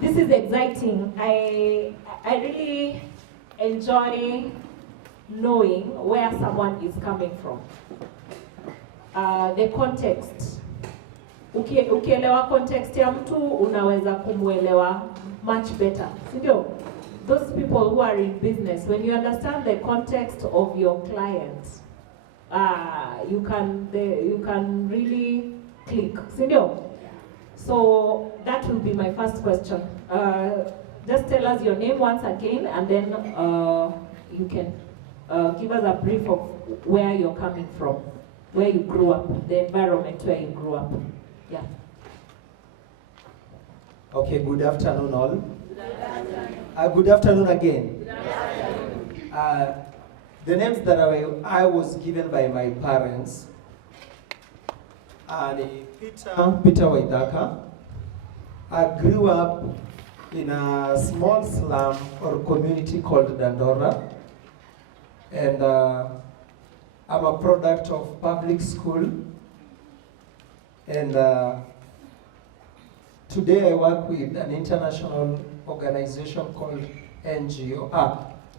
This is exciting. I really enjoy knowing where someone is coming from. The context. Ukielewa context ya mtu unaweza kumuelewa much better. Sindio? Those people who are in business, when you understand the context of your clients, you can really click. Sindio? So that will be my first question. Just tell us your name once again, and then you can give us a brief of where you're coming from, where you grew up, the environment where you grew up. Yeah. Okay, good afternoon all. Good afternoon. Good afternoon again. Good afternoon. The names that I was given by my parents are Peter Waithaka. I grew up in a small slum or community called Dandora, and I'm a product of public school, and today I work with an international organization called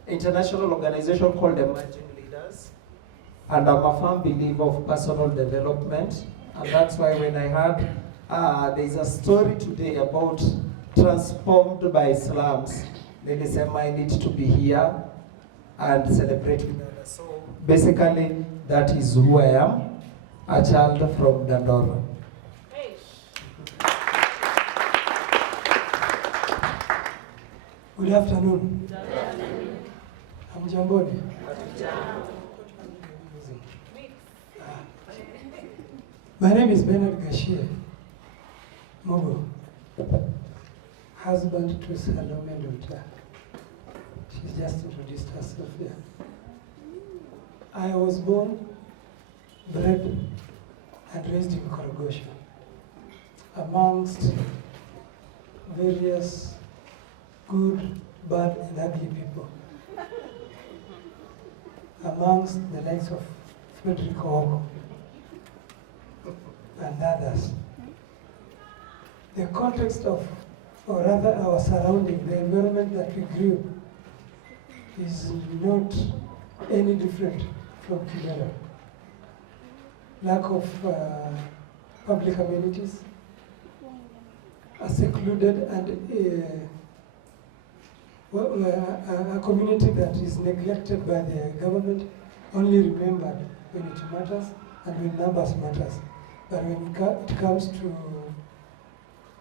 international organization called Emerging Leaders, and I'm a firm believer of personal development, and that's why when I heard there's a story today about transformed by slums, then I said I need to be here and celebrate with others. So basically, that is who I am, a child from Dandora. Good afternoon. Good afternoon. I'm Jamboni. My name is Benard Gachie, Mogo, husband to Salome daughter. She's just introduced herself here. I was born, bred, and raised in Korogosho, amongst various good, bad, and ugly people, amongst the likes of Fredrick Ooko and others. The context of, or rather our surrounding, the environment that we grew, is not any different from Kepha. Lack of public amenities, a secluded and a community that is neglected by the government, only remembered when it matters and when numbers matters. But when it comes to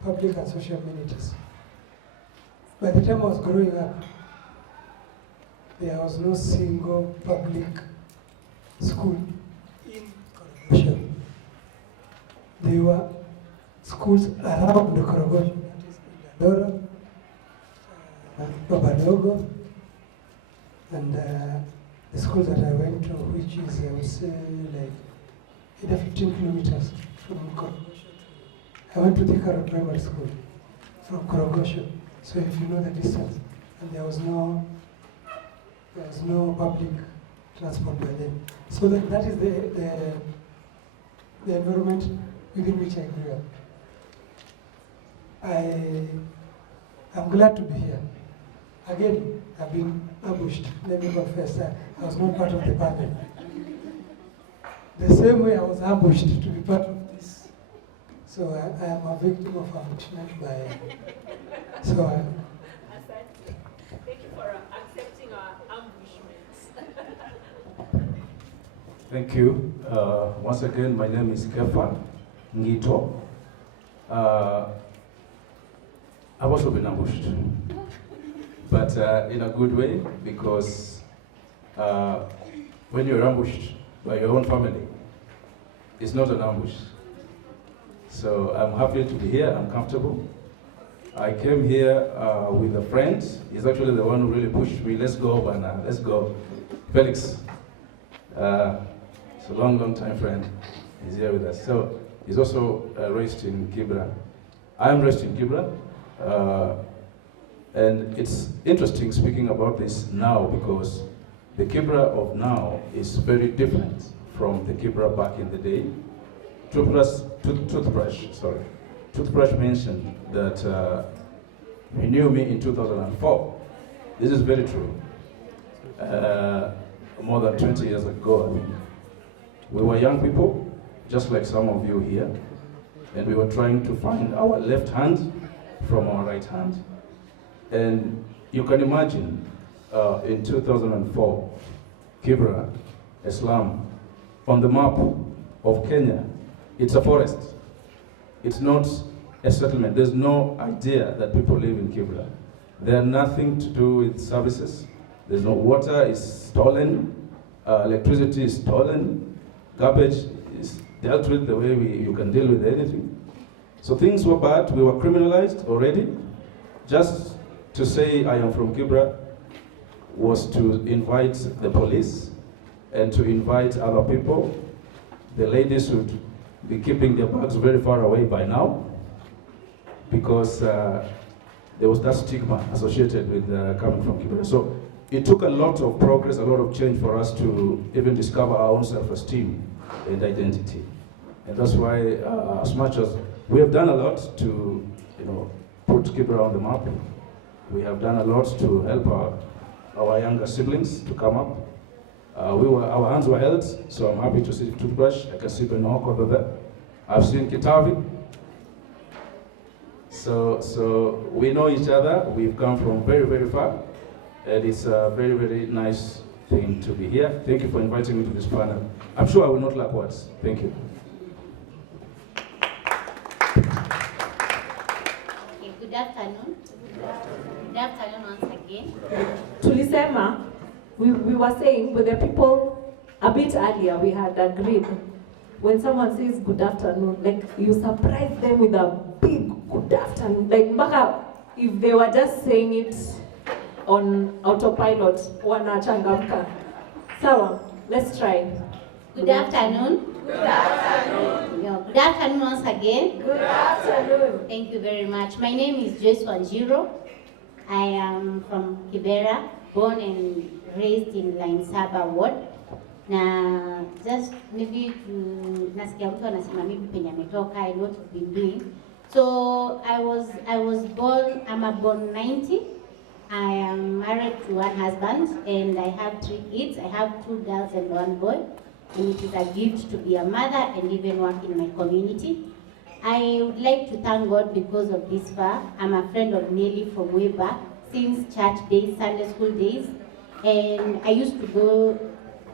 public and social amenities, by the time I was growing up, there was no single public school in Korogosho. There were schools around the Korogosho, that is Dora, Babadogo, and the schools that I went to, which is, I would say, like either 15 kilometers from Korogosho. I went to Thika Primary School from Korogosho, so if you know the distance, and there was no public transport by then. So that is the environment within which I grew up. I'm glad to be here. Again, I've been ambushed. Let me confess, I was not part of the panel. The same way I was ambushed to be part of this. So I am a victim of ambushment by. Thank you for accepting our ambushments. Thank you. Once again, my name is Kepha, Ngito. I've also been ambushed, but in a good way, because when you're ambushed by your own family, it's not an ambush. So I'm happy to be here, I'm comfortable. I came here with a friend. He's actually the one who really pushed me. Let's go, Benard, let's go. Felix, it's a long time friend. He's here with us. So he's also raised in Kibra. I'm raised in Kibra. And it's interesting speaking about this now, because the Kibra of now is very different from the Kibra back in the day. Toothbrush mentioned that He knew me in 2004. This is very true. More than 20 years ago, I think. We were young people, just like some of you here, and we were trying to find our left hand from our right hand. And you can imagine, in 2004, Kibra, a slum, on the map of Kenya, it's a forest. It's not a settlement. There's no idea that people live in Kibra. They have nothing to do with services. There's no water, is stolen, electricity is stolen, garbage is dealt with the way you can deal with anything. So things were bad, we were criminalized already. Just to say I am from Kibra was to invite the police and to invite other people. The ladies would be keeping their bags very far away by now because there was that stigma associated with coming from Kibra. So it took a lot of progress, a lot of change for us to even discover our own self-esteem and identity. And that's why, as much as we have done a lot to, put Kibra on the map, we have done a lot to help our younger siblings to come up. Our hands were held, so I'm happy to see Toothbrush. I can see Benard over there. I've seen Githui. So we know each other. We've come from very, very far. And it's a very, very nice thing to be here. Thank you for inviting me to this panel. I'm sure I will not lack words. Thank you. Okay, good afternoon. Good afternoon once again. Tulisema, we were saying with the people a bit earlier, we had agreed. When someone says good afternoon, like you surprise them with a big good afternoon. Like mpaka if they were just saying it on autopilot, wanachangamka. Sawa, let's try. Good afternoon. Good afternoon. Yeah, good afternoon once again. Good afternoon. Thank you very much. My name is Joyce Wachira. I am from Kibera, born and raised in Line Saba Ward. Na just maybe to nasikia mtu anasema maybe penye ametoka and what we've been doing. So I was born, I'm born 90. I am married to one husband and I have 3 kids. I have 2 girls and 1 boy. And it is a gift to be a mother and even work in my community. I would like to thank God because of this far. I'm a friend of Nelly from way back, since church days, Sunday school days. And I used to go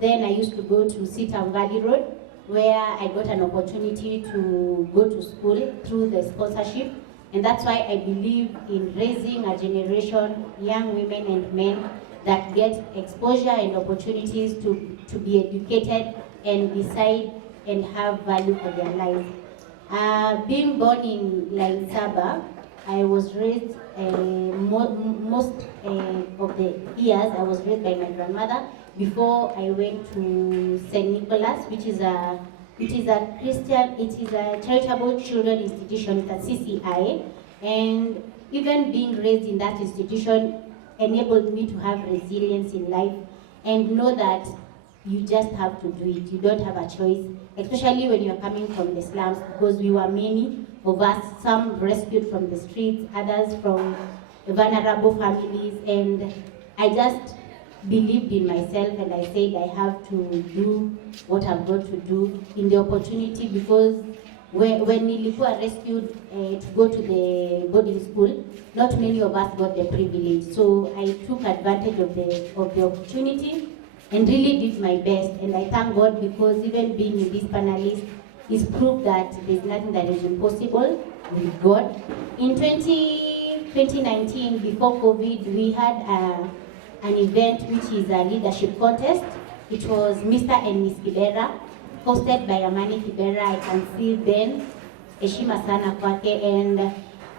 to Sitam Valley Road, where I got an opportunity to go to school through the sponsorship. And that's why I believe in raising a generation, young women and men that get exposure and opportunities to be educated and decide and have value for their lives. Being born in Laisaba, I was raised most of the years I was raised by my grandmother before I went to St. Nicholas, which is a charitable children institution, it's a CCI, and even being raised in that institution enabled me to have resilience in life and know that you just have to do it. You don't have a choice, especially when you're coming from the slums, because we were many of us, some rescued from the streets, others from vulnerable families, and I just believed in myself and I said I have to do what I've got to do in the opportunity, because when nilikuwa rescued to go to the boarding school, not many of us got the privilege. So I took advantage of the opportunity and really did my best. And I thank God, because even being in this panelist is proof that there's nothing that is impossible with God. In 2019, before COVID, we had an event which is a leadership contest. It was Mr. and Miss Kibera, hosted by Amani Kibera. I can see Ben, heshima sana kwake, and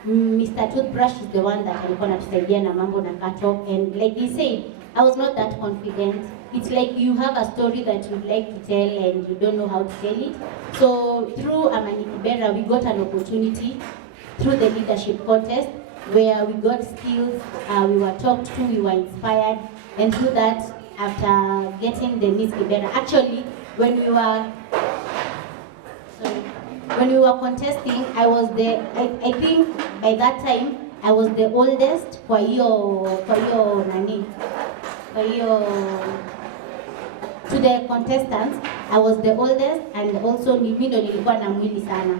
Mr. Toothbrush is the one that alikuwa anatusaidia na mambo na cut-off. And like they said, I was not that confident. It's like you have a story that you'd like to tell and you don't know how to tell it. So through Amani Kibera, we got an opportunity through the leadership contest where we got skills, we were talked to, we were inspired, and through that, after getting the Miss Kibera, actually, when we were contesting, I was there. I think by that time, I was the oldest kwa hiyo nani, kwa hiyo to the contestants, I was the oldest and also mimi ndo nilikuwa na mwili sana.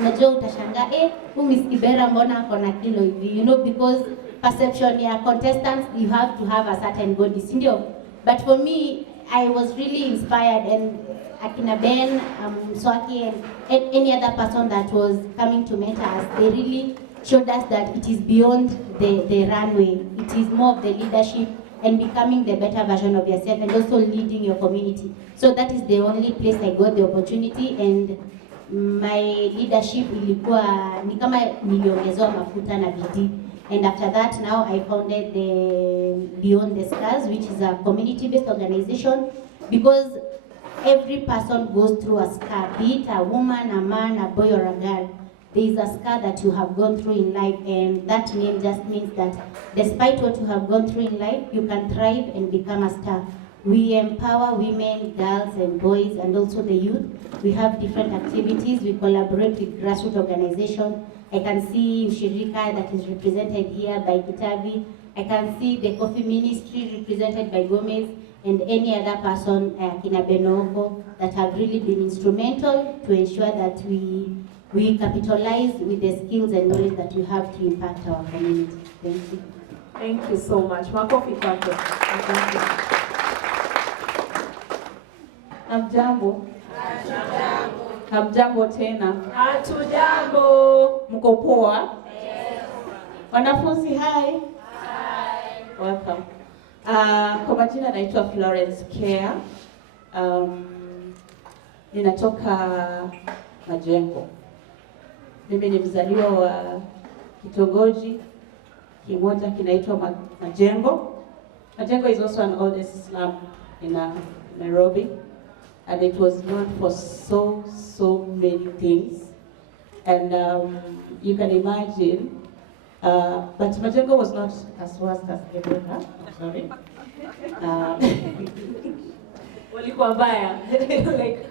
Unajua utashangaa huyu Miss Kibera mbona ako na kilo hivi, you know, because perception ya contestants, you have to have a certain body, si ndio? But for me, I was really inspired, and akina Ben, Swaki, and any other person that was coming to mentor us, they really showed us that it is beyond the runway. It is more of the leadership and becoming the better version of yourself, and also leading your community. So that is the only place I got the opportunity, and my leadership ilikuwa ni kama niliongezewa mafuta na bidii. And after that, now I founded the Beyond the Scars, which is a community-based organization, because every person goes through a scar, be it a woman, a man, a boy, or a girl. There is a scar that you have gone through in life, and that name just means that despite what you have gone through in life, you can thrive and become a star. We empower women, girls, and boys, and also the youth. We have different activities. We collaborate with grassroots organizations. I can see Ushirika that is represented here by Githui. I can see the coffee ministry represented by Gomez, and any other person, Kina Benoko, that have really been instrumental to ensure that we capitalize with the skills and knowledge that we have to impact our community. Thank you. Thank you so much. Makofi kwako. Asante. Hamjambo. Hamjambo tena. Hatujambo. Mko poa? Wanafunzi hi. Welcome. Kwa majina naitwa Florence Keya. Ninatoka Majengo. Mimi ni mzaliwa wa kitongoji kimoja kinaitwa Majengo. Majengo is also an oldest slum in Nairobi, and it was known for so many things. And you can imagine, but Majengo was not as worse as Kepha. Sorry. Walikuwa baya. Like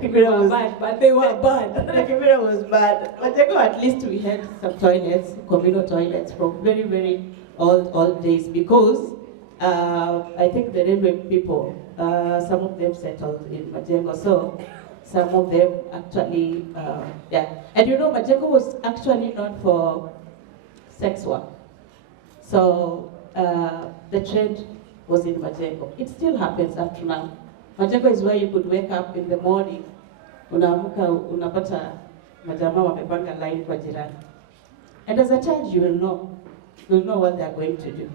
Kepha was bad, but they were bad. Kepha was bad. Majengo, at least we had some toilets, communal toilets from very old days, because I think the railway people, some of them settled in Majengo, so some of them actually, yeah. And you know, Majengo was actually known for sex work. So the trade was in Majengo. It still happens up to now. Majengo is where you could wake up in the morning, unaamuka unapata majamaa wamepanga line kwa jirani. And as a child, you will know what they are going to do.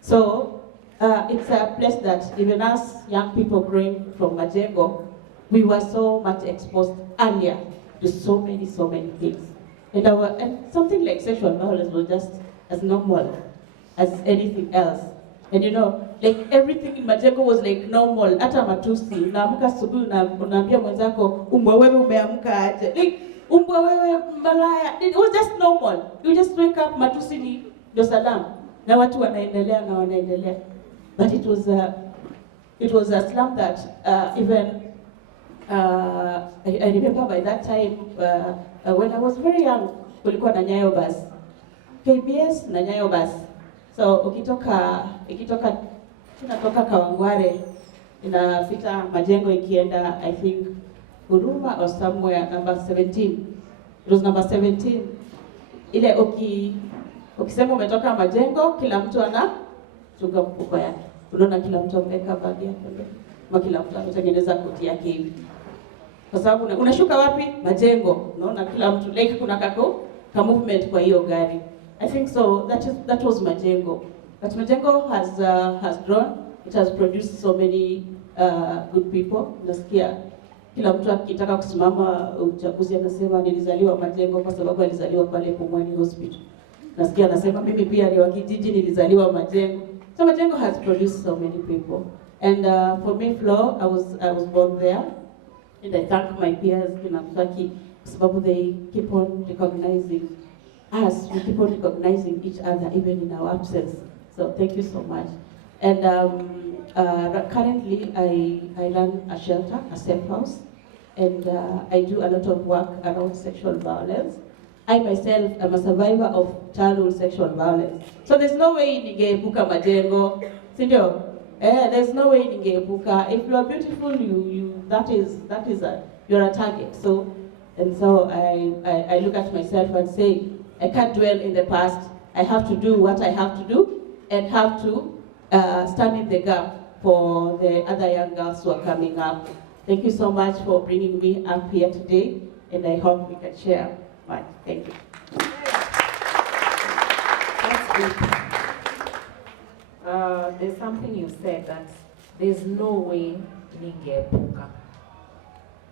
So it's a place that even us young people growing from Majengo, we were so much exposed earlier to so many things. And something like sexual violence was just as normal as anything else. And you know, like everything in Majengo was like normal. Hata matusi, unaamka asubuhi unaambia mwenzako umbwa wewe umeamka aje. Like umbwa wewe malaya. It was just normal. You just wake up, matusi ni ndio salamu. Na watu wanaendelea. But it was a slum that even I remember by that time when I was very young, kulikuwa na Nyayo bus, KBS na Nyayo bus. So ikitoka tunatoka Kawangware inafika Majengo ikienda, I think Huruma or somewhere, number 17. It was number 17. Ile ukisema umetoka Majengo, kila mtu chunga mfuko yake. Unaona kila mtu ameweka bagi yake mbele. Ama kila mtu anatengeneza koti yake hivi. Kwa sababu unashuka wapi? Majengo. Unaona kila mtu like kuna ka movement kwa hiyo gari. I think so that was Majengo. But Majengo has grown. It has produced so many good people. Nasikia kila mtu akitaka kusimama uchaguzi anasema nilizaliwa Majengo kwa sababu alizaliwa pale Pumwani Hospital. Nasikia anasema mimi pia ni wa kijiji nilizaliwa Majengo. So Majengo has produced so many people. And for me, Flo, I was born there. And I thank my peers in Gachie kwa sababu they keep on recognizing us. We keep on recognizing each other even in our absence. So thank you so much. And currently I run a shelter, a safe house. And I do a lot of work around sexual violence. I myself am a survivor of childhood sexual violence. So there's no way ningeepuka majengo, sindio? There's no way ningeepuka. If you are beautiful, you're a target. So I look at myself and say, I can't dwell in the past. I have to do what I have to do and have to stand in the gap for the other young girls who are coming up. Thank you so much for bringing me up here today, and I hope we can share much. Thank you. That's good. There's something you said that there's no way ningeepuka.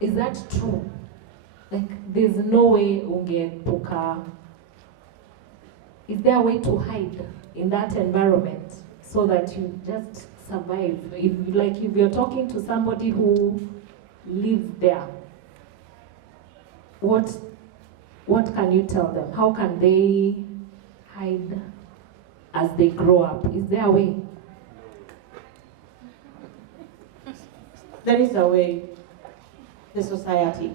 Is that true? Like, there's no way ungeepuka. Is there a way to hide in that environment so that you just survive? If you're talking to somebody who lives there, what can you tell them? How can they hide as they grow up? Is there a way? There is a way. The society.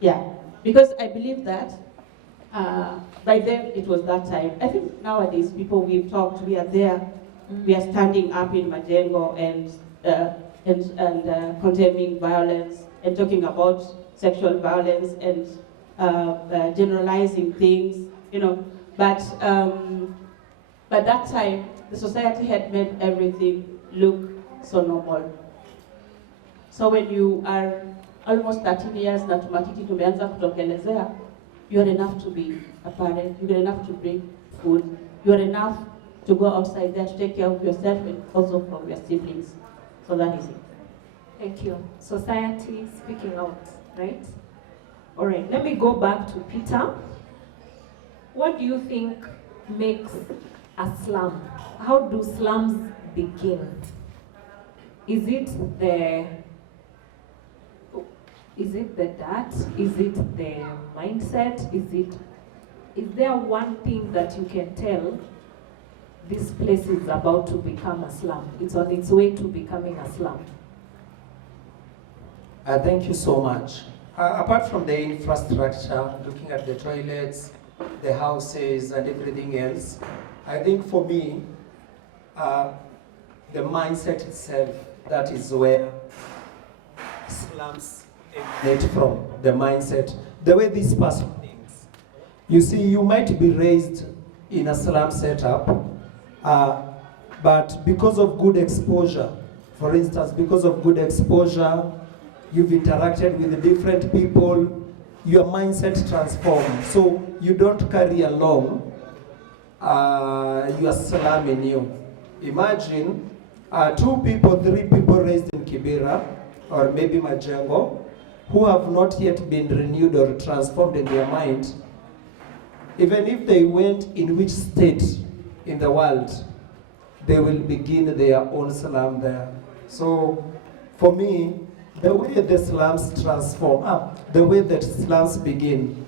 Yeah, because I believe that by then it was that time. I think nowadays people we've talked, we are there, we are standing up in Majengo and condemning violence and talking about sexual violence and generalizing things, you know. But by that time, the society had made everything look so normal. So when you are almost 13 years na tumatiti tumeanza kutokelezea, you are enough to be a parent, you are enough to bring food, you are enough to go outside there to take care of yourself and also from your siblings. So that is it. Thank you. Society speaking out, right? All right, let me go back to Peter. What do you think makes a slum? How do slums begin? Is it the dirt? Is it the mindset? Is there one thing that you can tell this place is about to become a slum? It's on its way to becoming a slum. Thank you so much. Apart from the infrastructure, looking at the toilets, the houses, and everything else, I think for me, the mindset itself, that is where slums emanate from, the mindset, the way this person thinks. You see, you might be raised in a slum setup, but because of good exposure, for instance, because of good exposure, you've interacted with different people, your mindset transforms. So you don't carry along your slum in you. Imagine 2 people, 3 people raised in Kibera, or maybe Majengo, who have not yet been renewed or transformed in their mind. Even if they went in which state in the world, they will begin their own slum there. So for me, the way the slums transform, the way that slums begin,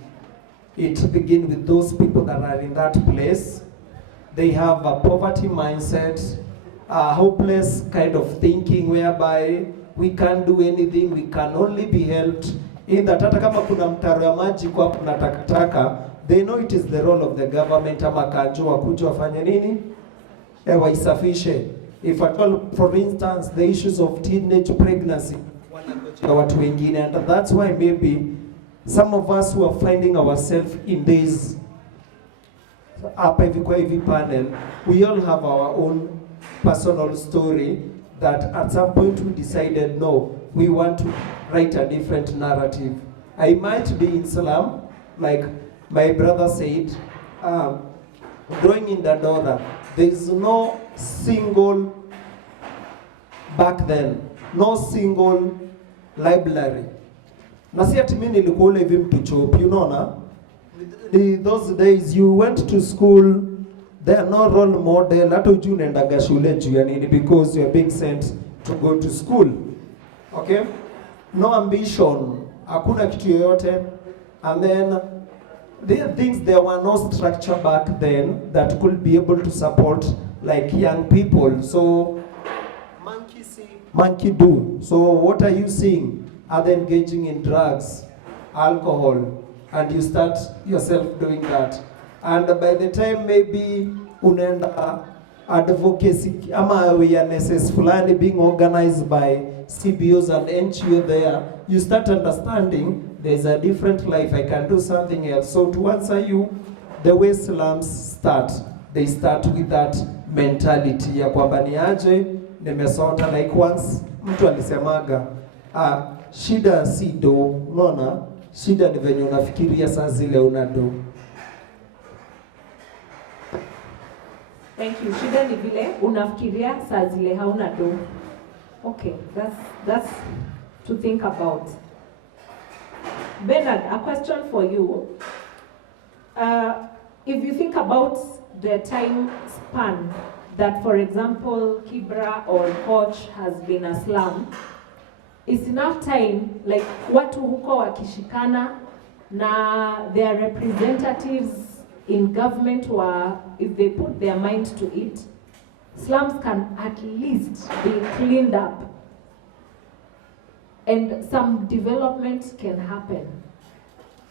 it begins with those people that are in that place. They have a poverty mindset, a hopeless kind of thinking whereby we can't do anything, we can only be helped. In that hata kama kuna mtaro ya maji kwa kuna takataka, they know it is the role of the government ama kanjo wakuja wafanye nini? Waisafishe. If at all, for instance, the issues of teenage pregnancy, watu wengine, and that's why maybe some of us who are finding ourselves in this panel, we all have our own personal story that at some point we decided, no, we want to write a different narrative. I might be in slum, like my brother said, growing in Dandora, there is no single, back then, no single library. Na si ati mimi nilikuwa ule hivi mtu chop, you know na? Those days you went to school, there are no role model, hata ujui unaendaga shule juu ya nini, because you are being sent to go to school. Okay? No ambition, hakuna kitu yoyote. And then there are things, there were no structure back then that could be able to support like young people. So monkey see, monkey do. So what are you seeing? Are they engaging in drugs, alcohol, and you start yourself doing that. And by the time maybe unaenda advocacy ama awarenesses fulani being organized by CBOs and NGOs there, you start understanding there's a different life, I can do something else. So to answer you, the way slums start, they start with that mentality ya kwamba ni aje nimesota, like once mtu alisemaga shida si do, unaona, shida ni venye unafikiria saa zile una do. Thank you. Shida ni vile unafikiria saa zile hauna do. Okay, that's to think about. Benard, a question for you. If you think about the time span that, for example, Kibra or Koch has been a slum, it's enough time, like watu huko wakishikana na their representatives in government were, if they put their mind to it, slums can at least be cleaned up and some development can happen.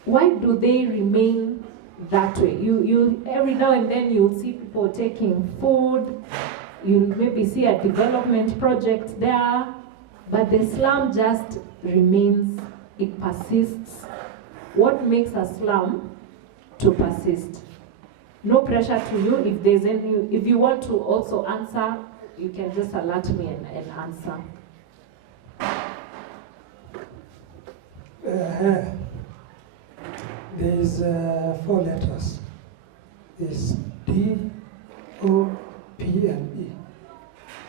Why do they remain that way? You every now and then you'll see people taking food, you'll maybe see a development project there, but the slum just remains, it persists. What makes a slum to persist? No pressure to you. If there's any, if you want to also answer, you can just alert me and answer. There's 4 letters. There's D, O, P, and E.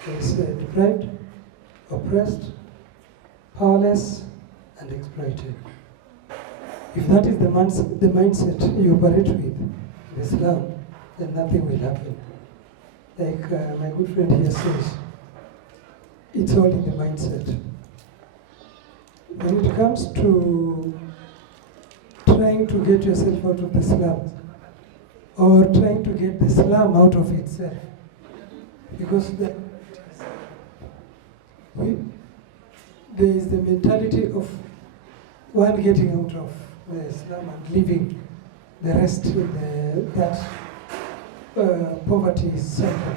There's deprived, oppressed, powerless, and exploited. If that is the mindset you operate with in the slum, then nothing will happen. Like my good friend here says, it's all in the mindset. When it comes to trying to get yourself out of the slums, or trying to get the slum out of itself, because there is the mentality of one getting out of the slum and leaving the rest in that poverty cycle.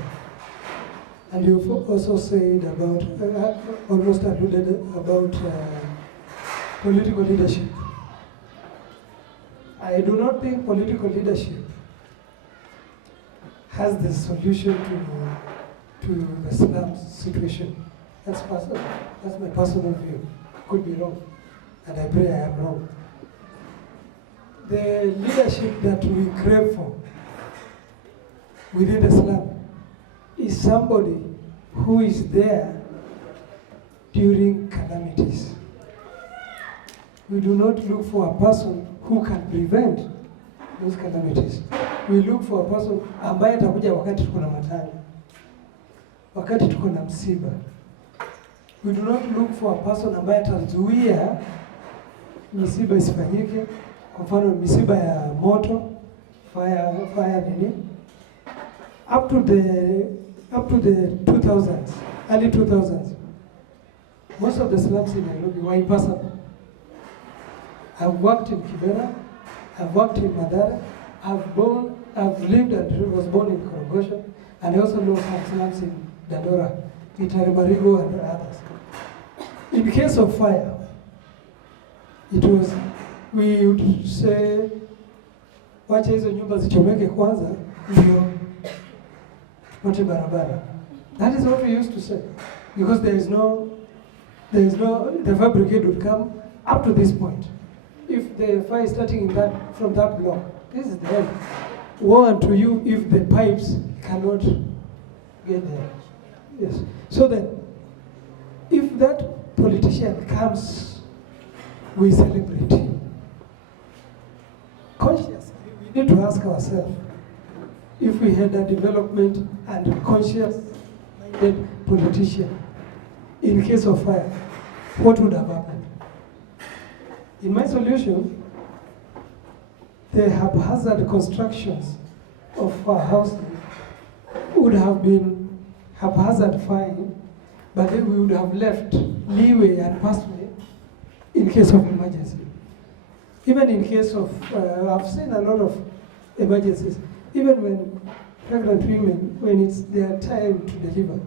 And you've also said about, almost alluded about political leadership. I do not think political leadership has the solution to the slum situation. That's personal. That's my personal view. Could be wrong, and I pray I am wrong. The leadership that we crave for within the slum is somebody who is there during calamities. We do not look for a person who can prevent those calamities. We look for a person ambaye atakuja wakati tuko na matanga, wakati tuko na msiba. We do not look for a person ambaye atazuia misiba isifanyike. Kwa mfano misiba ya moto, fire nini? Up to the 2000s, early 2000s, most of the slums in Nairobi were impassable. I've worked in Kibera, I've worked in Madara, I've lived and was born in Korogosho, and I also know some slums in Dandora, Itarimarigo and others. In case of fire, it was, we would say, wacha hizo nyumba zichomeke kwanza, ndio tupate barabara. That is what we used to say, because the fire brigade would come up to this point. If the fire is starting from that block, this is the end. Woe unto you if the pipes cannot get there. Yes. So then, if that politician comes, we celebrate him. Consciously, we need to ask ourselves, if we had a development and conscious-minded politician, in case of fire, what would have happened? In my solution, the haphazard constructions of our houses would have been haphazard fine, but then we would have left leeway and pathway in case of emergency. Even in case of, I've seen a lot of emergencies, even when pregnant women, when it's their time to deliver,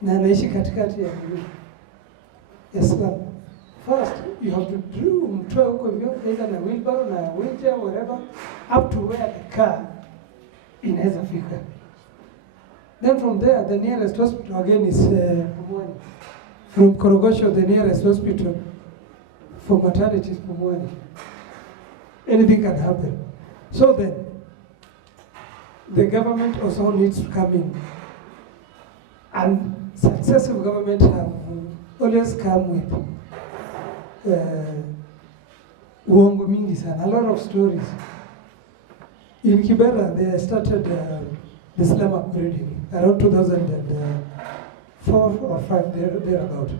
na anaishi katikati ya slum. First, you have to mtoe huko hivyo, either na wheelbarrow, na wheelchair, whatever, up to where the car inaweza fika. Then from there, the nearest hospital again is Pumwani. From Korogosho, the nearest hospital for maternity is Pumwani. Anything can happen. So then, the government also needs to come in. And successive governments have always come with uongo mingi sana, a lot of stories. In Kibera, they started the slum upgrading around 2004 or 5, thereabout.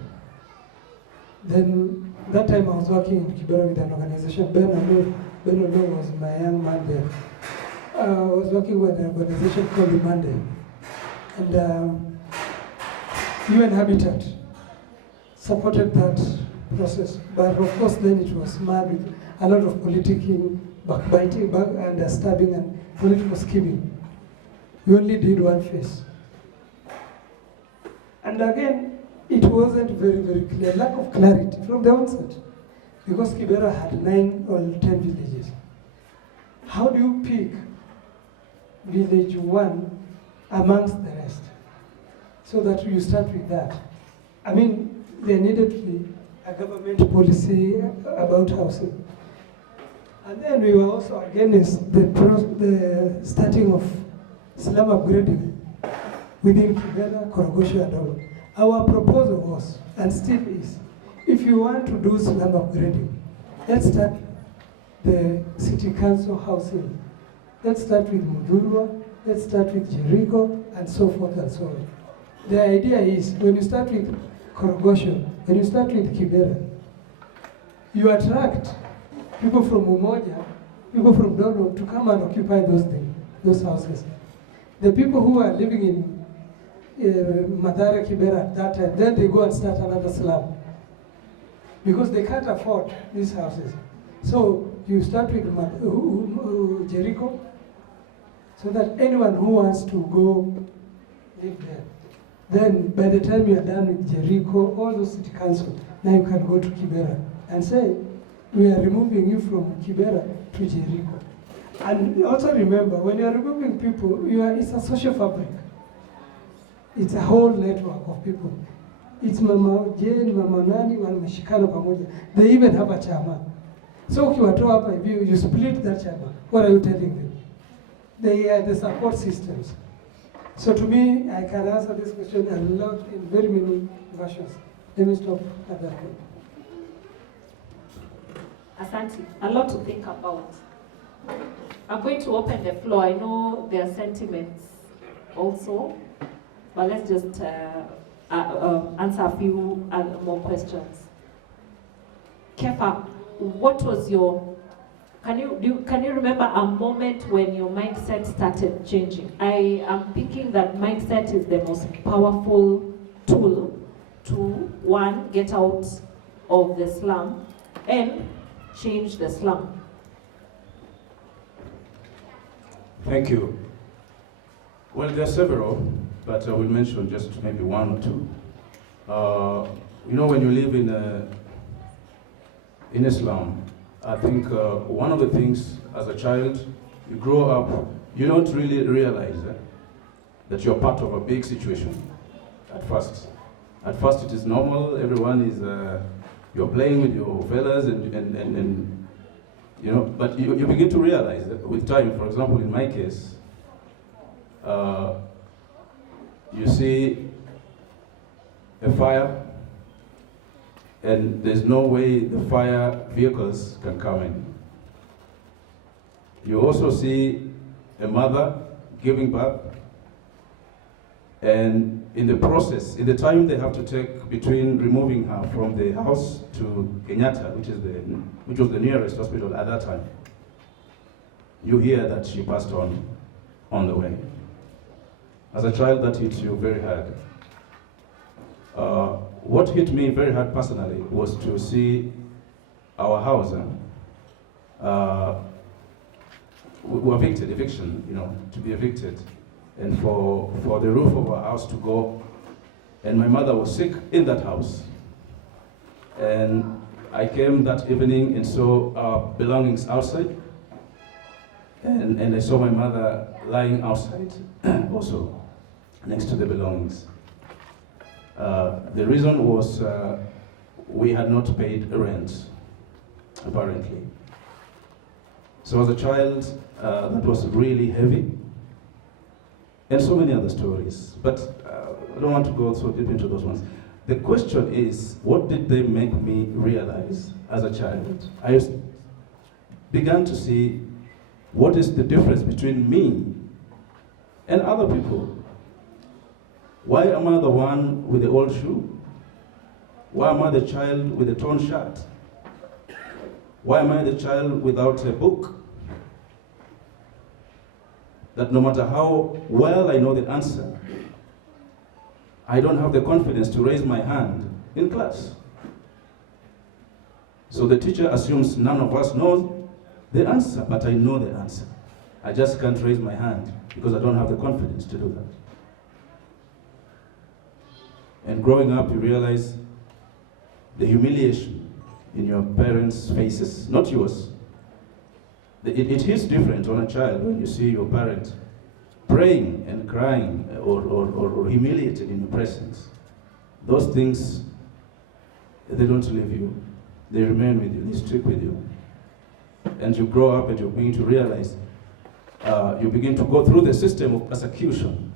Then that time I was working in Kibera with an organization. Benard was my young man there. I was working with an organization called Monday, and UN Habitat supported that process. But of course, then it was marred with a lot of politicking, backbiting, and stabbing and political scheming. We only did one phase. And again, it wasn't very, very clear, lack of clarity from the onset. Because Kibera had 9 or 10 villages. How do you pick village 1 amongst the rest? So that you start with that. I mean, there needed to be a government policy about housing. And then we were also against the starting of slum upgrading within Kibera, Korogosho, and all. Our proposal was, and still is, if you want to do slum upgrading, let's start the city council housing. Let's start with Mudurwa, let's start with Jericho, and so forth and so on. The idea is, when you start with Korogosho, when you start with Kibera, you attract people from Umoja, people from Dono to come and occupy those houses. The people who are living in Madara Kibera at that time, then they go and start another slum. Because they can't afford these houses. So you start with Jericho, so that anyone who wants to go live there. Then by the time you are done with Jericho, all those city council, now you can go to Kibera and say, we are removing you from Kibera to Jericho. And also remember, when you are removing people, it's a social fabric. It's a whole network of people. It's Mama Jane, Mama Nani, wanameshikana pamoja. They even have a chama. So ukiwatoa hapa hivi, you split that chama. What are you telling them? They are the support systems. So to me, I can answer this question a lot in very many versions. Let me stop at that point. Asante, a lot to think about. I'm going to open the floor. I know there are sentiments also, but let's just answer a few more questions. Kepha, what was your, can you remember a moment when your mindset started changing? I am thinking that mindset is the most powerful tool to, one, get out of the slum and change the slum. Thank you. Well, there are several, but I will mention just maybe one or two. You know, when you live in a slum, I think one of the things as a child, you grow up, you don't really realize that you're part of a big situation at first. At first it is normal, everyone is, you're playing with your fellas and you know, but you begin to realize that with time. For example, in my case, you see a fire, and there's no way the fire vehicles can come in. You also see a mother giving birth, and in the process, in the time they have to take between removing her from the house to Kenyatta, which was the nearest hospital at that time, you hear that she passed on the way. As a child, that hit you very hard. What hit me very hard personally was to see our house we were evicted, eviction, to be evicted, and for the roof of our house to go. And my mother was sick in that house. And I came that evening and saw our belongings outside. And I saw my mother lying outside also, next to the belongings. The reason was we had not paid rent, apparently. So as a child, that was really heavy. And so many other stories. But I don't want to go so deep into those ones. The question is, what did they make me realize as a child? I began to see what is the difference between me and other people. Why am I the one with the old shoe? Why am I the child with the torn shirt? Why am I the child without a book? That no matter how well I know the answer, I don't have the confidence to raise my hand in class. So the teacher assumes none of us knows the answer, but I know the answer. I just can't raise my hand because I don't have the confidence to do that. And growing up, you realize the humiliation in your parents' faces, not yours. It hits different on a child when you see your parent praying and crying or humiliated in your presence. Those things, they don't leave you. They remain with you, they stick with you. And you grow up and you begin to realize, you begin to go through the system of persecution.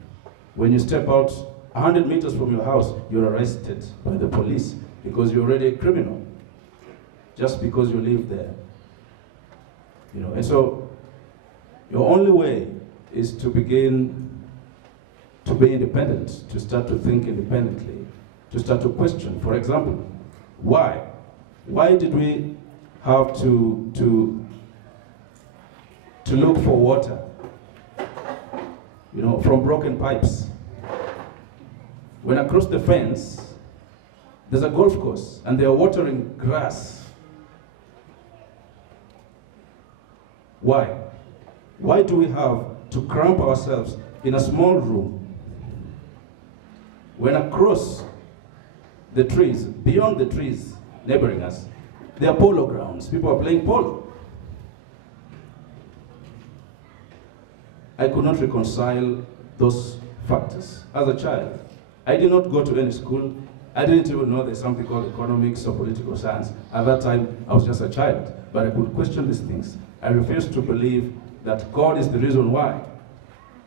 When you step out 100 meters from your house, you're arrested by the police because you're already a criminal, just because you live there. And so your only way is to begin to be independent, to start to think independently, to start to question. For example, why? Why did we have to look for water, from broken pipes? When across the fence, there's a golf course and they are watering grass. Why? Why do we have to cramp ourselves in a small room when across the trees, beyond the trees neighboring us, there are polo grounds. People are playing polo. I could not reconcile those factors as a child. I did not go to any school. I didn't even know there's something called economics or political science. At that time, I was just a child, but I could question these things. I refused to believe that God is the reason why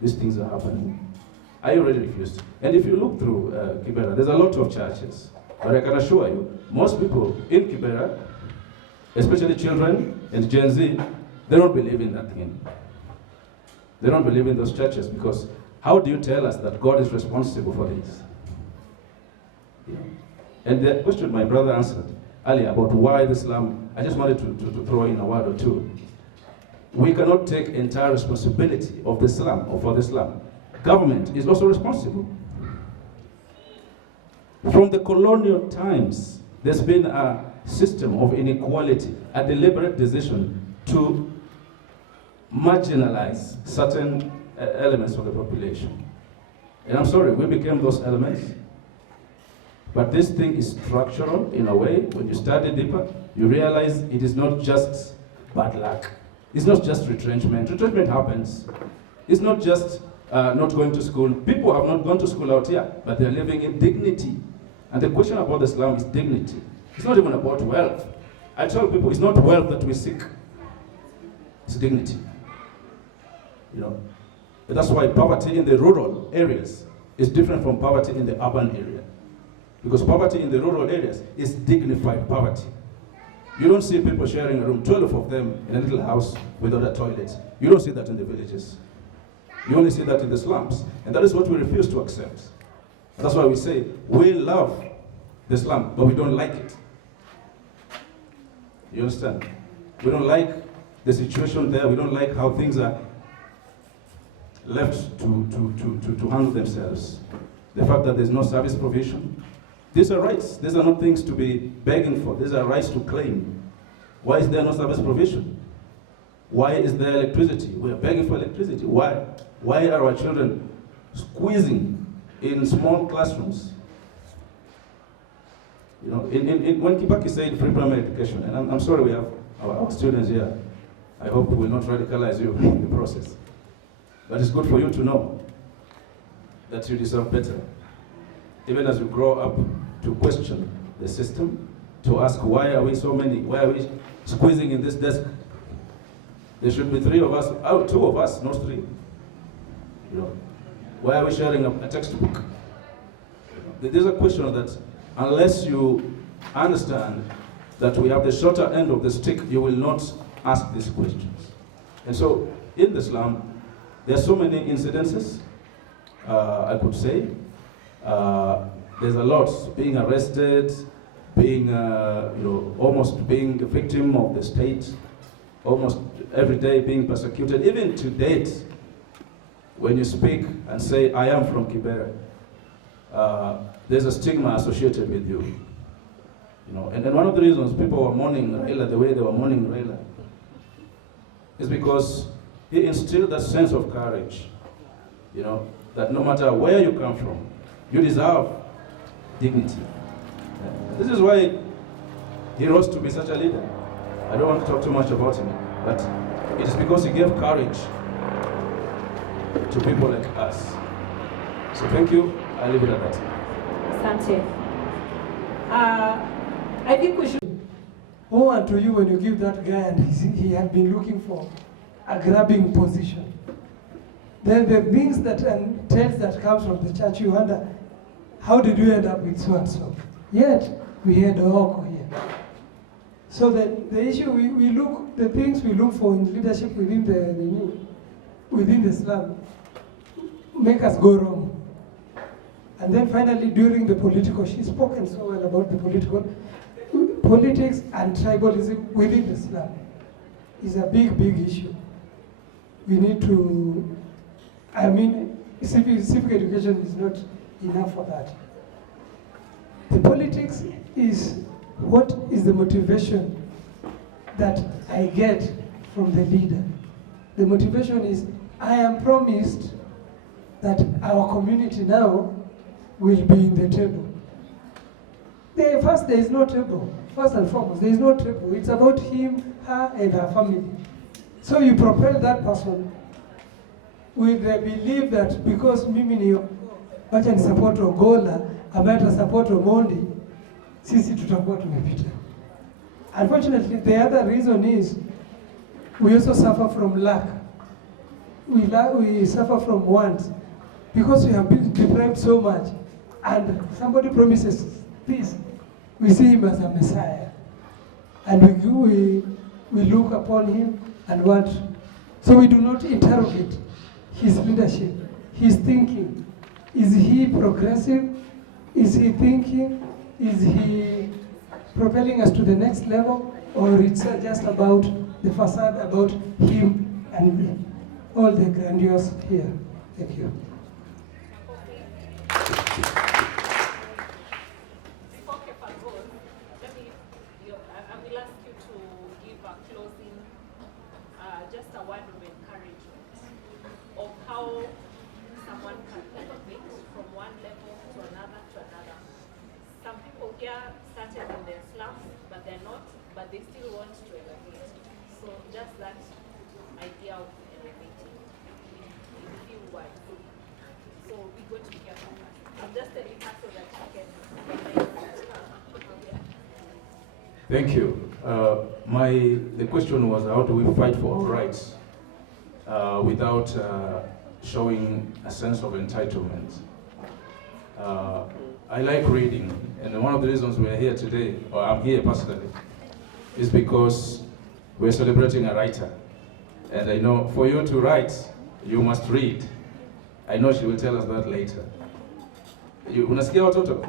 these things are happening. I already refused. And if you look through Kibera, there's a lot of churches. But I can assure you, most people in Kibera, especially children and Gen Z, they don't believe in that thing. They don't believe in those churches because how do you tell us that God is responsible for this? And the question my brother answered earlier about why the slum, I just wanted to throw in a word or two. We cannot take entire responsibility of the slum or for the slum. Government is also responsible. From the colonial times, there's been a system of inequality, a deliberate decision to marginalize certain elements of the population. And I'm sorry, we became those elements. But this thing is structural in a way. When you study deeper, you realize it is not just bad luck. It's not just retrenchment. Retrenchment happens. It's not just not going to school. People have not gone to school out here, but they're living in dignity. And the question about the slum is dignity. It's not even about wealth. I tell people it's not wealth that we seek. It's dignity. That's why poverty in the rural areas is different from poverty in the urban area. Because poverty in the rural areas is dignified poverty. You don't see people sharing a room, 12 of them in a little house without a toilet. You don't see that in the villages. You only see that in the slums. And that is what we refuse to accept. That's why we say, we love the slum, but we don't like it. You understand? We don't like the situation there. We don't like how things are left to handle themselves. The fact that there's no service provision. These are rights. These are not things to be begging for. These are rights to claim. Why is there no service provision? Why is there electricity? We are begging for electricity. Why? Why are our children squeezing in small classrooms? You know, when Kibaki said free primary education, and I'm sorry we have our students here, I hope we will not radicalize you in the process. But it's good for you to know that you deserve better. Even as you grow up, to question the system, to ask why are we so many, why are we squeezing in this desk? There should be 3 of us, 2 of us, not 3. You know, why are we sharing a textbook? There's a question that unless you understand that we have the shorter end of the stick, you will not ask these questions. And so, in the slum, there are so many incidences, I could say. There's a lot, being arrested, being, almost being a victim of the state, almost every day being persecuted, even to date, when you speak and say, I am from Kibera, there's a stigma associated with you. You know, and then one of the reasons people were mourning Raila the way they were mourning Raila is because he instilled that sense of courage, you know, that no matter where you come from, you deserve dignity. This is why he rose to be such a leader. I don't want to talk too much about him, but it is because he gave courage to people like us. So thank you. I'll leave it at that. Asante. I think we should. Woe unto you when you give that guy and he had been looking for a grabbing position. Then the things that and tales that comes from the church, you wonder, how did we end up with so and so? Yet we had Ooko here. So the issue we look, the things we look for in leadership within the slum make us go wrong. And then finally during the political, she's spoken so well about the politics and tribalism within the slum is a big, big issue. We need to, civic education is not enough for that. The politics is what is the motivation that I get from the leader. The motivation is I am promised that our community now will be in the table. First, there is no table. First and foremost, there is no table. It's about him, her, and her family. So you propel that person with the belief that because mimi ni wacha ni support Ogola, ambaye ata support Omondi, sisi tutakuwa tumepita. Unfortunately, the other reason is we also suffer from lack. We suffer from want because we have been deprived so much. And somebody promises this, we see him as a Messiah. And we look upon him and want. So we do not interrogate his leadership, his thinking. Is he progressive? Is he thinking? Is he propelling us to the next level? Or it's just about the facade, about him and all the grandiose here? Thank you. Before Kepha goes, I will ask you to give a closing, just a word of encouragement of how someone can elevate from one level to another. Some people here started in their slums, but they're not, but they still want to elevate. So just that idea of elevating in a few words. So we go to Kepha. I'm just telling her so that she can. Thank you. The question was, how do we fight for our rights without showing a sense of entitlement? I like reading, and one of the reasons we're here today, or I'm here personally, is because we're celebrating a writer. And I know for you to write, you must read. I know she will tell us that later. Unasikia watoto?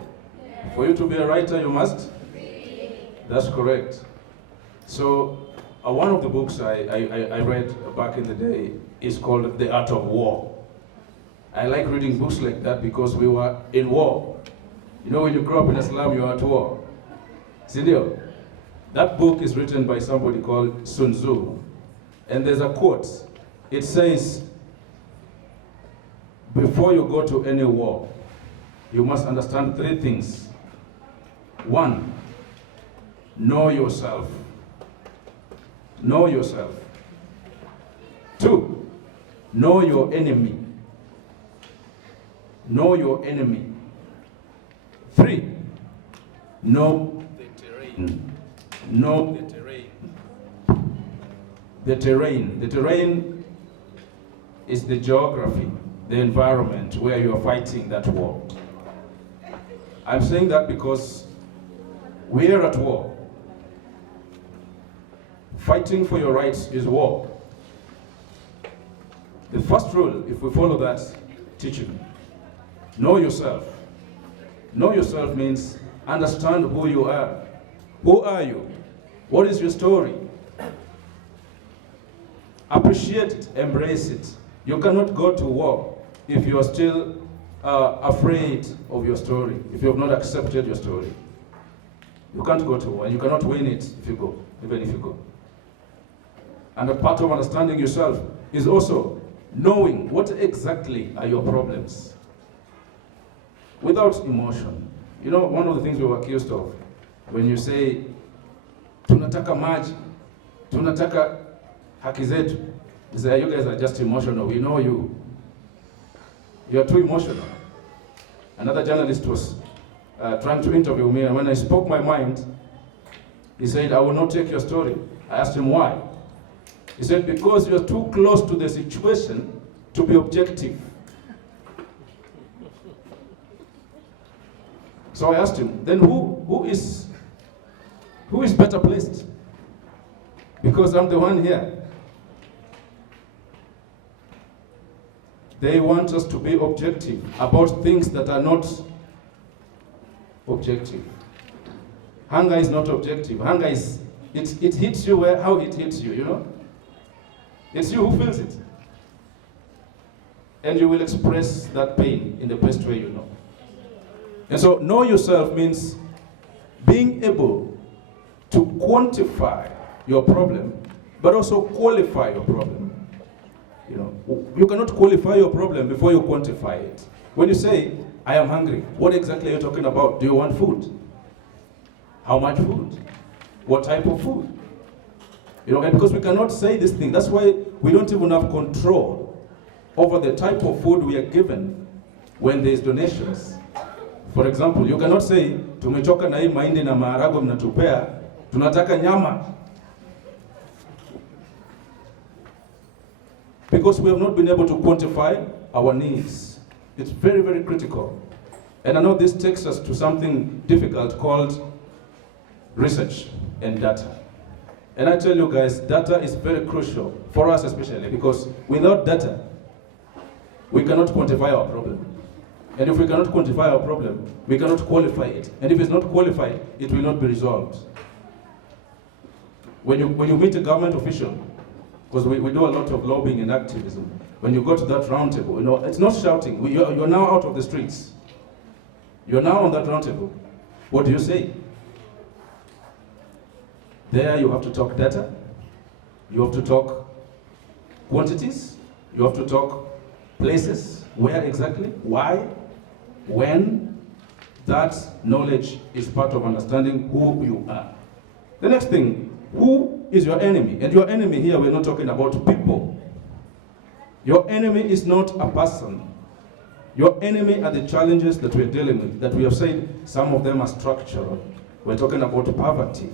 For you to be a writer, you must read. That's correct. So one of the books I read back in the day is called The Art of War. I like reading books like that because we were in war. You know, when you grow up in a slum, you are at war. Sindio? That book is written by somebody called Sun Tzu. And there's a quote. It says, before you go to any war, you must understand 3 things. 1, know yourself. Know yourself. 2, know your enemy. Know your enemy. 3, know the terrain. Know the terrain. The terrain. The terrain is the geography, the environment where you are fighting that war. I'm saying that because we are at war. Fighting for your rights is war. The first rule, if we follow that teaching, know yourself. Know yourself means understand who you are. Who are you? What is your story? Appreciate it, embrace it. You cannot go to war if you are still afraid of your story, if you have not accepted your story. You can't go to war. You cannot win it if you go, even if you go. And a part of understanding yourself is also knowing what exactly are your problems without emotion. You know, one of the things we were accused of, when you say, tunataka maji, tunataka haki zetu, you say, you guys are just emotional, we know you. You are too emotional. Another journalist was trying to interview me, and when I spoke my mind, he said, I will not take your story. I asked him why. He said, because you are too close to the situation to be objective. So I asked him, then who is better placed? Because I'm the one here. They want us to be objective about things that are not objective. Hunger is not objective. Hunger is, it hits you how it hits you, you know? It's you who feels it. And you will express that pain in the best way you know. And so know yourself means being able to quantify your problem, but also qualify your problem. You know, you cannot qualify your problem before you quantify it. When you say, I am hungry, what exactly are you talking about? Do you want food? How much food? What type of food? You know, and because we cannot say this thing, that's why we don't even have control over the type of food we are given when there is donations. For example, you cannot say, tumechoka na hii mahindi na maharagwe mnatupea, tunataka nyama. Because we have not been able to quantify our needs. It's very, very critical. And I know this takes us to something difficult called research and data. And I tell you guys, data is very crucial, for us especially, because without data, we cannot quantify our problem. And if we cannot quantify our problem, we cannot qualify it. And if it's not qualified, it will not be resolved. When you meet a government official, because we do a lot of lobbying and activism, when you go to that round table, you know, it's not shouting. You're now out of the streets. You're now on that round table. What do you say? There you have to talk data, you have to talk quantities, you have to talk places, where exactly, why, when. That knowledge is part of understanding who you are. The next thing, who is your enemy? And your enemy here, we're not talking about people. Your enemy is not a person. Your enemy are the challenges that we're dealing with, that we have said some of them are structural. We're talking about poverty.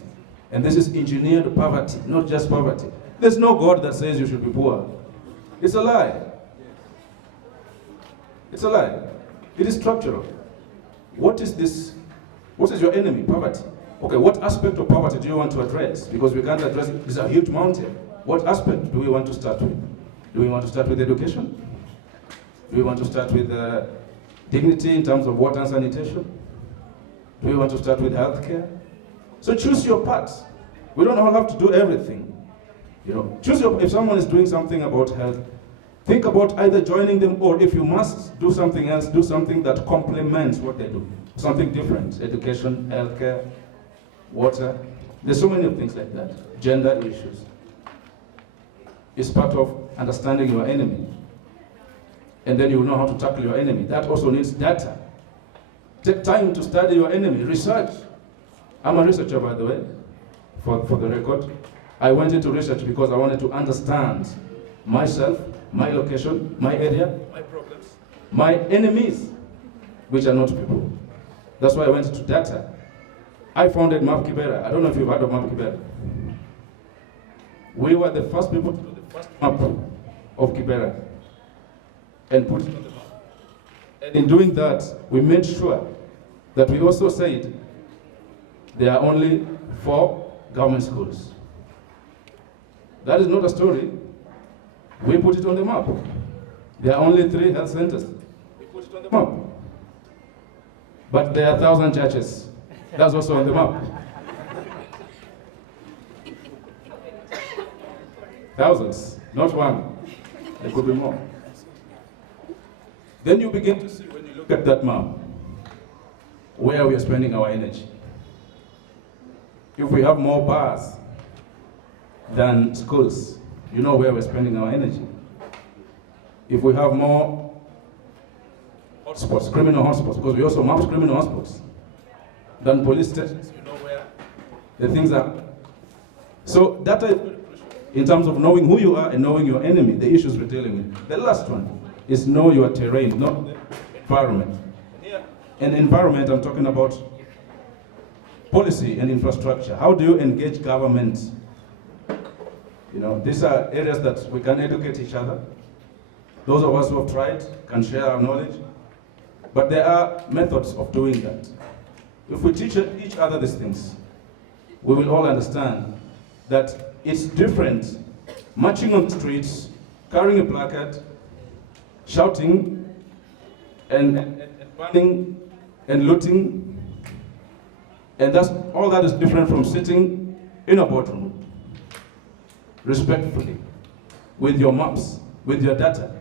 And this is engineered poverty, not just poverty. There's no God that says you should be poor. It's a lie. It's a lie. It is structural. What is this? What is your enemy? Poverty. Okay, what aspect of poverty do you want to address? Because we can't address it. It's a huge mountain. What aspect do we want to start with? Do we want to start with education? Do we want to start with dignity in terms of water and sanitation? Do we want to start with healthcare? So choose your part. We don't all have to do everything. You know, choose your, if someone is doing something about health, think about either joining them, or if you must do something else, do something that complements what they do. Something different, education, healthcare, water. There's so many things like that. Gender issues. is part of understanding your enemy. And then you will know how to tackle your enemy. That also needs data. Take time to study your enemy, research. I'm a researcher, by the way, for the record. I went into research because I wanted to understand myself, my location, my area, my problems, my enemies, which are not people. That's why I went into data. I founded Map Kibera. I don't know if you've heard of Map Kibera. We were the first people to do the first map of Kibera and put it on the map. And in doing that, we made sure that we also said there are only 4 government schools. That is not a story. We put it on the map. There are only 3 health centers. We put it on the map. But there are 1,000 churches. That's also on the map. Thousands, not one. There could be more. Then you begin to see, when you look at that map, where we are spending our energy. If we have more bars than schools, you know where we're spending our energy. If we have more hotspots, criminal hotspots, because we also map criminal hotspots, than police stations, you know where the things are. So data is very crucial in terms of knowing who you are and knowing your enemy, the issues we're dealing with. The last one is know your terrain, not the environment. And environment, I'm talking about policy and infrastructure. How do you engage government? You know, these are areas that we can educate each other. Those of us who have tried can share our knowledge. But there are methods of doing that. If we teach each other these things, we will all understand that it's different marching on the streets, carrying a placard, shouting, and burning and looting. And all that is different from sitting in a boardroom, respectfully, with your maps, with your data,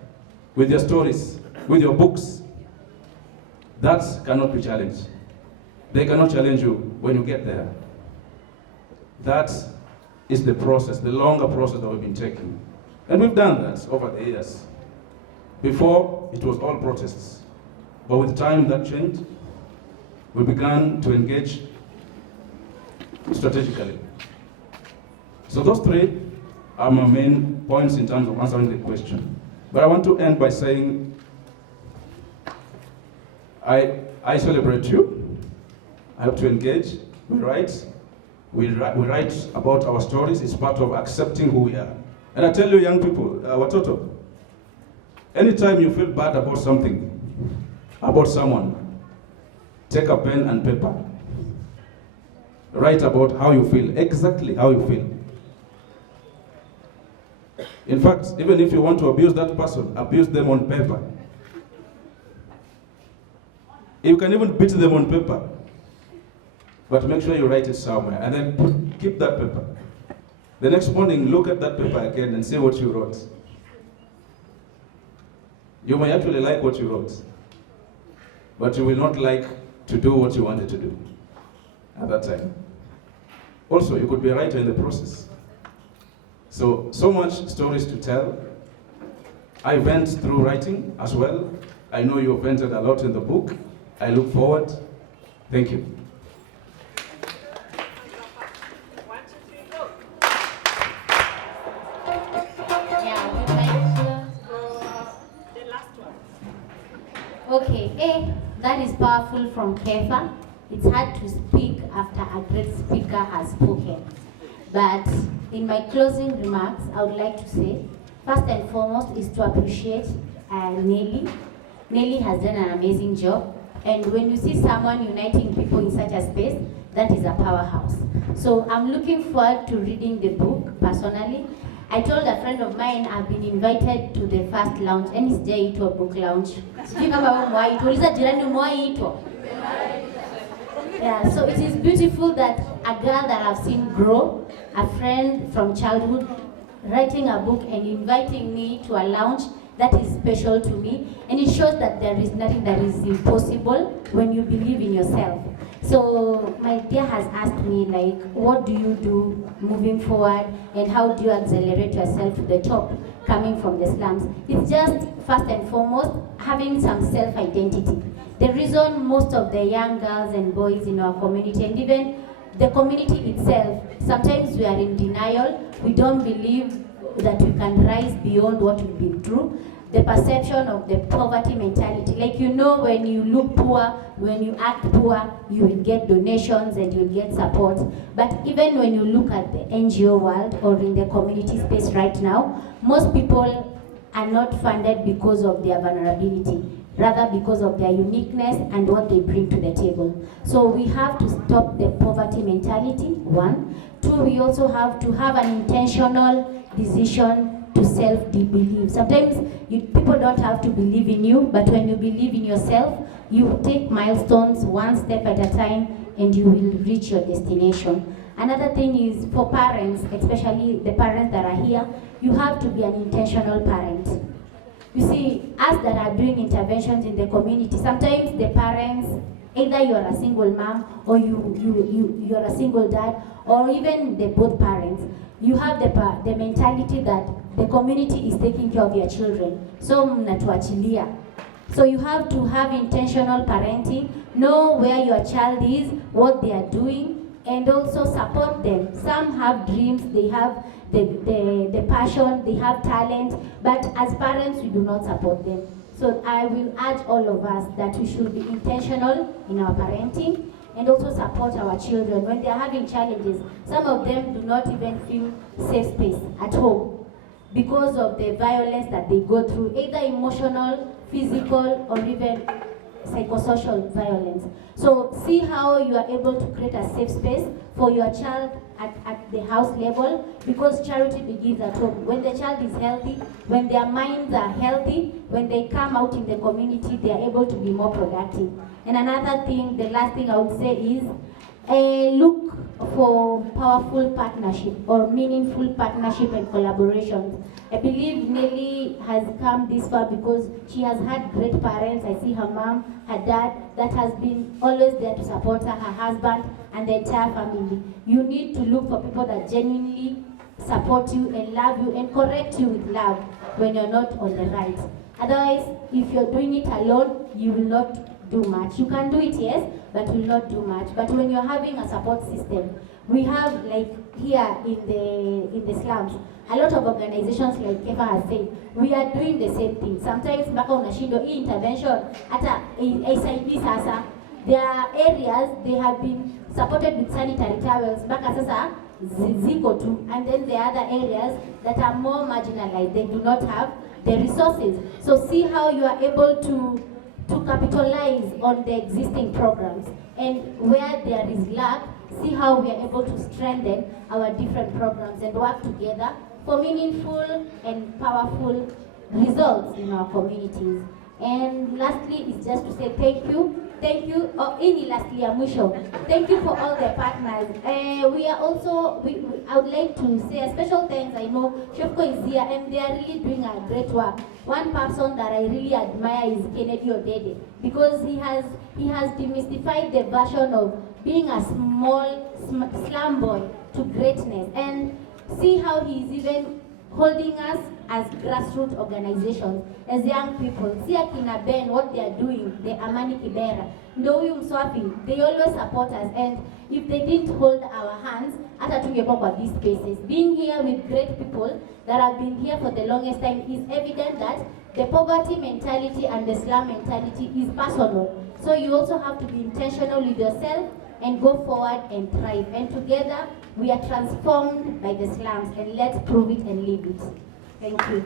with your stories, with your books. That cannot be challenged. They cannot challenge you when you get there. That is the process, the longer process that we've been taking. And we've done that over the years. Before, it was all protests. But with time, that changed. We began to engage strategically. So those 3 are my main points in terms of answering the question. But I want to end by saying, I celebrate you. I have to engage. We write. We write about our stories. It's part of accepting who we are. And I tell you, young people, watoto, anytime you feel bad about something, about someone, take a pen and paper. Write about how you feel, exactly how you feel. In fact, even if you want to abuse that person, abuse them on paper. You can even beat them on paper. But make sure you write it somewhere, and then keep that paper. The next morning, look at that paper again and see what you wrote. You may actually like what you wrote, but you will not like to do what you wanted to do at that time. Also, you could be a writer in the process. So much stories to tell. I vent through writing as well. I know you have vented a lot in the book. I look forward. Thank you. Okay, that is powerful from Kepha. It's hard to speak after a great speaker has spoken. But in my closing remarks, I would like to say, first and foremost is to appreciate Nelly. Nelly has done an amazing job. And when you see someone uniting people in such a space, that is a powerhouse. So I'm looking forward to reading the book personally. I told a friend of mine I've been invited to the first launch, and it's Ngito book launch. Yeah, so it is beautiful that a girl that I've seen grow, a friend from childhood, writing a book and inviting me to a launch, that is special to me. And it shows that there is nothing that is impossible when you believe in yourself. So my dear has asked me, like, what do you do moving forward and how do you accelerate yourself to the top coming from the slums? It's just, first and foremost, having some self-identity. The reason most of the young girls and boys in our community, and even the community itself, sometimes we are in denial. We don't believe that we can rise beyond what we've been through. The perception of the poverty mentality. Like, you know, when you look poor, when you act poor, you will get donations and you will get support. But even when you look at the NGO world or in the community space right now, most people are not funded because of their vulnerability, rather because of their uniqueness and what they bring to the table. So we have to stop the poverty mentality, one. Two, we also have to have an intentional decision to self-believe. Sometimes people don't have to believe in you, but when you believe in yourself, you take milestones one step at a time and you will reach your destination. Another thing is for parents, especially the parents that are here, you have to be an intentional parent. You see, us that are doing interventions in the community, sometimes the parents, either you're a single mom or you're a single dad, or even the both parents, you have the mentality that the community is taking care of your children. So mnatuachilia. So you have to have intentional parenting, know where your child is, what they are doing, and also support them. Some have dreams, they have the passion, they have talent, but as parents we do not support them. So I will urge all of us that we should be intentional in our parenting and also support our children when they are having challenges. Some of them do not even feel safe space at home because of the violence that they go through, either emotional, physical, or even psychosocial violence. So see how you are able to create a safe space for your child at the house level, because charity begins at home. When the child is healthy, when their minds are healthy, when they come out in the community, they are able to be more productive. And another thing, the last thing I would say is, look for powerful partnership or meaningful partnership and collaborations. I believe Nelly has come this far because she has had great parents. I see her mom, her dad, that has been always there to support her, her husband, and the entire family. You need to look for people that genuinely support you and love you and correct you with love when you're not on the right. Otherwise, if you're doing it alone, you will not do much. You can do it, yes, but will not do much. But when you're having a support system, we have, like here in the slums, a lot of organizations like Kepha has said, we are doing the same thing. Sometimes mpaka unashindwa hii intervention hata ASID sasa, there are areas they have been supported with sanitary towels mpaka sasa ziko tu, and then there are other areas that are more marginalized, they do not have the resources. So see how you are able to capitalize on the existing programs, and where there is lack, see how we are able to strengthen our different programs and work together for meaningful and powerful results in our communities. And lastly is just to say thank you. Thank you, lastly, thank you for all the partners. We are also, I would like to say a special thanks. I know Shefko is here and they are really doing a great work. One person that I really admire is Kennedy Odede, because he has demystified the version of being a small slum boy to greatness, and see how he is even holding us as grassroots organizations, as young people. See akina Ben, what they are doing, the Amani Kibera, Ndowi Mswafi, they always support us, and if they didn't hold our hands, hata tungekuwa these spaces. Being here with great people that have been here for the longest time is evident that the poverty mentality and the slum mentality is personal. So you also have to be intentional with yourself and go forward and thrive. And together, we are transformed by the slums, and let's prove it and live it. Thank you.